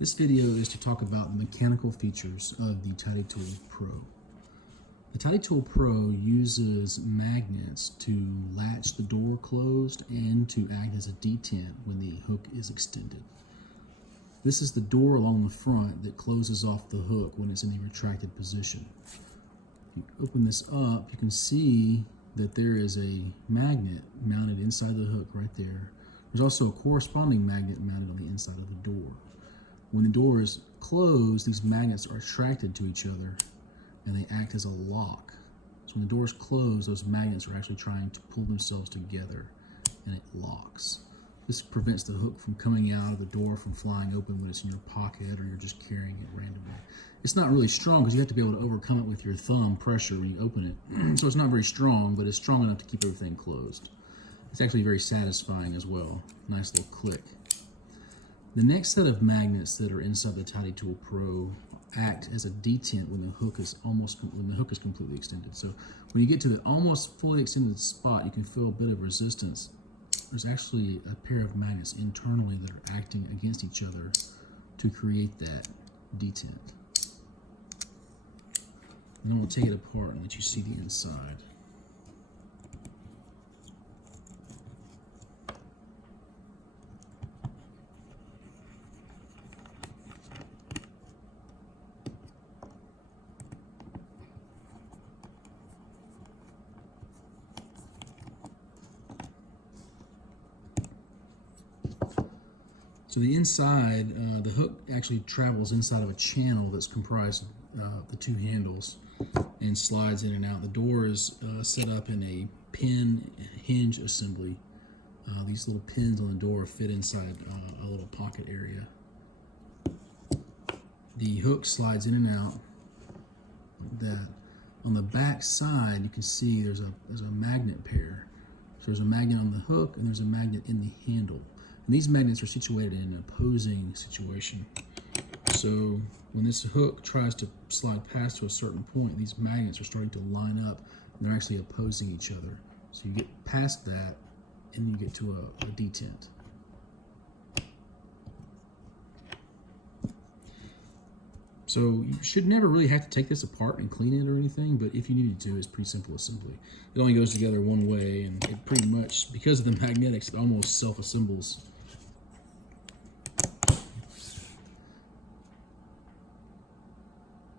This video is to talk about the mechanical features of the Tidy Tool Pro. The Tidy Tool Pro uses magnets to latch the door closed and to act as a detent when the hook is extended. This is the door along the front that closes off the hook when it's in the retracted position. If you open this up, you can see that there is a magnet mounted inside the hook right there. There's also a corresponding magnet mounted on the inside of the door. When the door is closed, these magnets are attracted to each other and they act as a lock. So when the door is closed, those magnets are actually trying to pull themselves together and it locks. This prevents the hook from coming out of the door from flying open when it's in your pocket or you're just carrying it randomly. It's not really strong because you have to be able to overcome it with your thumb pressure when you open it. So it's not very strong, but it's strong enough to keep everything closed. It's actually very satisfying as well. Nice little click. The next set of magnets that are inside the Tidy Tool Pro act as a detent when the hook is completely extended. So when you get to the almost fully extended spot, you can feel a bit of resistance. There's actually a pair of magnets internally that are acting against each other to create that detent. And then we'll take it apart and let you see the inside. So the inside, the hook actually travels inside of a channel that's comprised of the two handles and slides in and out. The door is set up in a pin hinge assembly. These little pins on the door fit inside a little pocket area. The hook slides in and out like that. On the back side, you can see there's a magnet pair. So there's a magnet on the hook and there's a magnet in the handle. And these magnets are situated in an opposing situation. So when this hook tries to slide past to a certain point, these magnets are starting to line up and they're actually opposing each other. So you get past that and you get to a detent. So you should never really have to take this apart and clean it or anything, but if you needed to, it's pretty simple assembly. It only goes together one way and it pretty much, because of the magnetics, it almost self-assembles